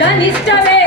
ಕನಿಷ್ಠವೇ